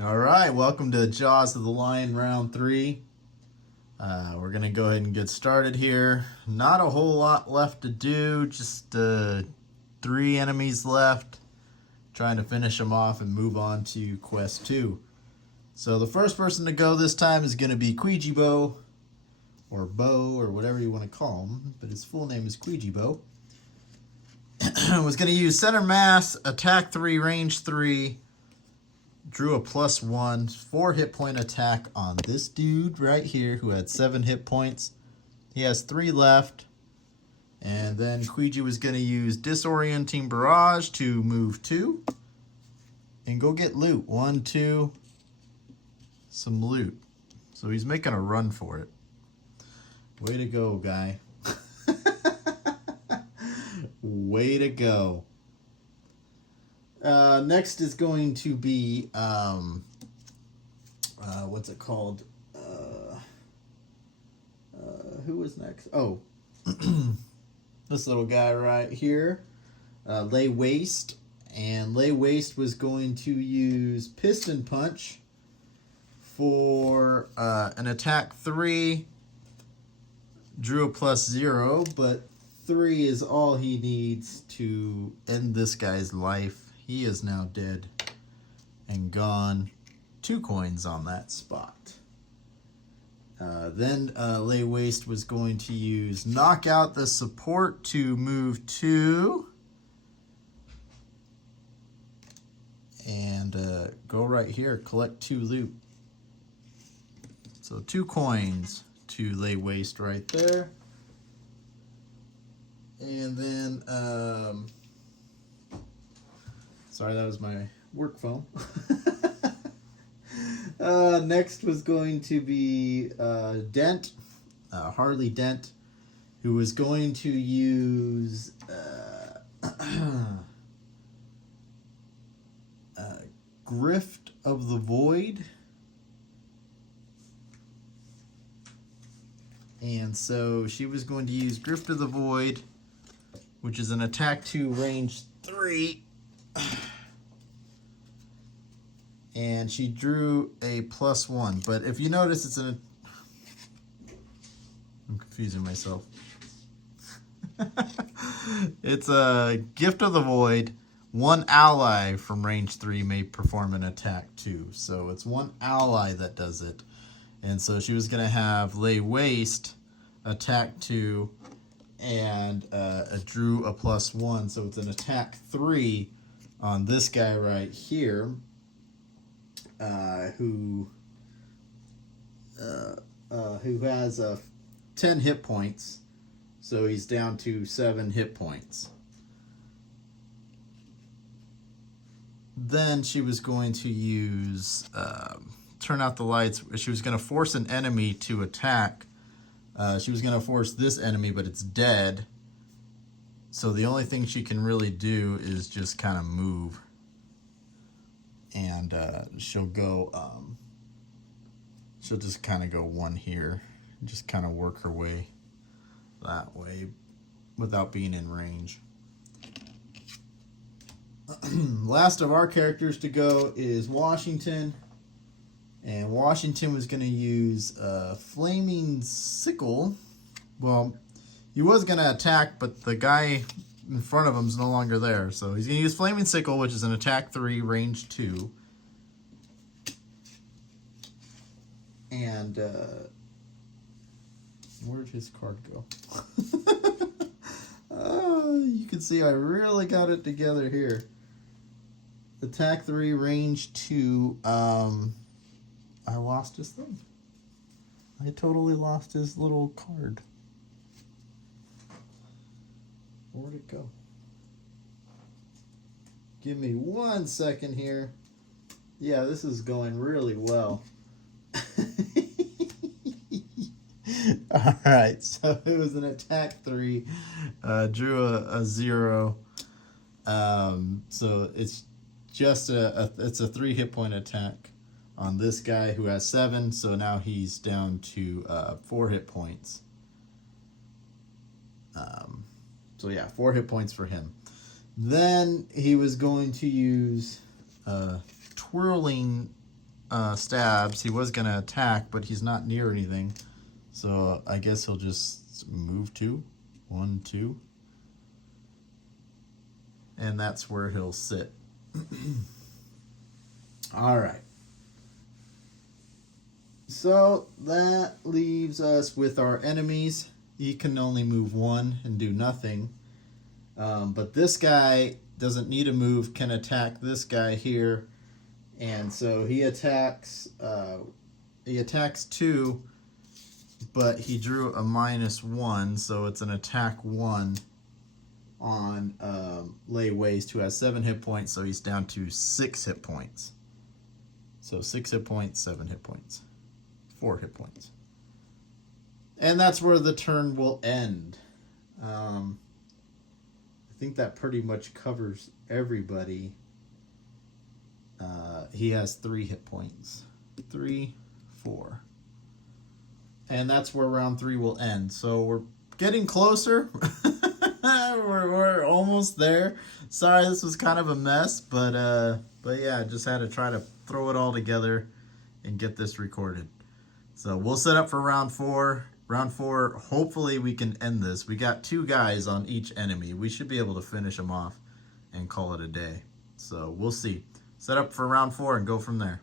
All right, welcome to Jaws of the Lion round 3. We're going to go ahead and get started here. Not a whole lot left to do, just 3 enemies left. Trying to finish them off and move on to Quest 2. So the first person to go this time is going to be GHJOTL, or Bo, or whatever you want to call him, but his full name is GHJOTL. Was going to use center mass, attack 3, range 3. Drew a +1, 4 hit point attack on this dude right here who had 7 hit points. He has 3 left. And then Queegee was going to use Disorienting Barrage to move 2. And go get loot. 1, 2. Some loot. So he's making a run for it. Way to go, guy. Way to go. Next is going to be, what's it called? Who was next? Oh, this little guy right here, Lay Waste. And Lay Waste was going to use Piston Punch for an attack 3. Drew a +0, but 3 is all he needs to end this guy's life. He is now dead and gone. 2 coins on that spot. Then Lay Waste was going to use Knock Out the Support to move 2. And go right here, collect 2 loot. So 2 coins to Lay Waste right there. And then, sorry, that was my work phone. Next was going to be Dent, Harley Dent, who was going to use Grift of the Void. And so she was going to use Grift of the Void, which is an attack 2, range 3. And she drew a +1. But if you notice, it's I'm confusing myself. It's a Gift of the Void. 1 ally from range 3 may perform an attack 2. So it's 1 ally that does it. And so she was going to have Lay Waste, attack 2, and drew a +1. So it's an attack 3 on this guy right here, who has 10 hit points. So he's down to 7 hit points. Then she was going to use Turn Out the Lights. She was going to force an enemy to attack. She was going to force this enemy, but it's dead. So the only thing she can really do is just kind of move. And she'll go, she'll just kind of go 1 here. Just kind of work her way that way without being in range. Last of our characters to go is Washington. And Washington was going to use Flaming Sickle. Well, he was going to attack, but the guy in front of him is no longer there. So he's going to use Flaming Sickle, which is an attack 3, range 2. And where'd his card go? You can see I really got it together here. Attack 3, range 2. I lost his thing. I totally lost his little card. Where'd it go? Give me 1 second here. Yeah, this is going really well. Alright, so it was an attack 3. Drew a 0. So it's just it's a 3 hit point attack on this guy who has 7, so now he's down to 4 hit points. So yeah, 4 hit points for him. Then he was going to use Twirling stabs. He was going to attack, but he's not near anything. So I guess he'll just move 2. 1, 2. And that's where he'll sit. All right. So that leaves us with our enemies. He can only move 1 and do nothing. But this guy doesn't need a move, can attack this guy here. And so he attacks 2, but he drew a -1, so it's an attack 1 on lay waste, who has 7 hit points, so he's down to 6 hit points. So 6 hit points, 7 hit points, 4 hit points. And that's where the turn will end. I think that pretty much covers everybody. He has 3 hit points. 3, 4. And that's where round 3 will end. So we're getting closer. we're almost there. Sorry, this was kind of a mess, but yeah, I just had to try to throw it all together and get this recorded. So we'll set up for round 4. Round 4, hopefully we can end this. We got 2 guys on each enemy. We should be able to finish them off and call it a day. So we'll see. Set up for round 4 and go from there.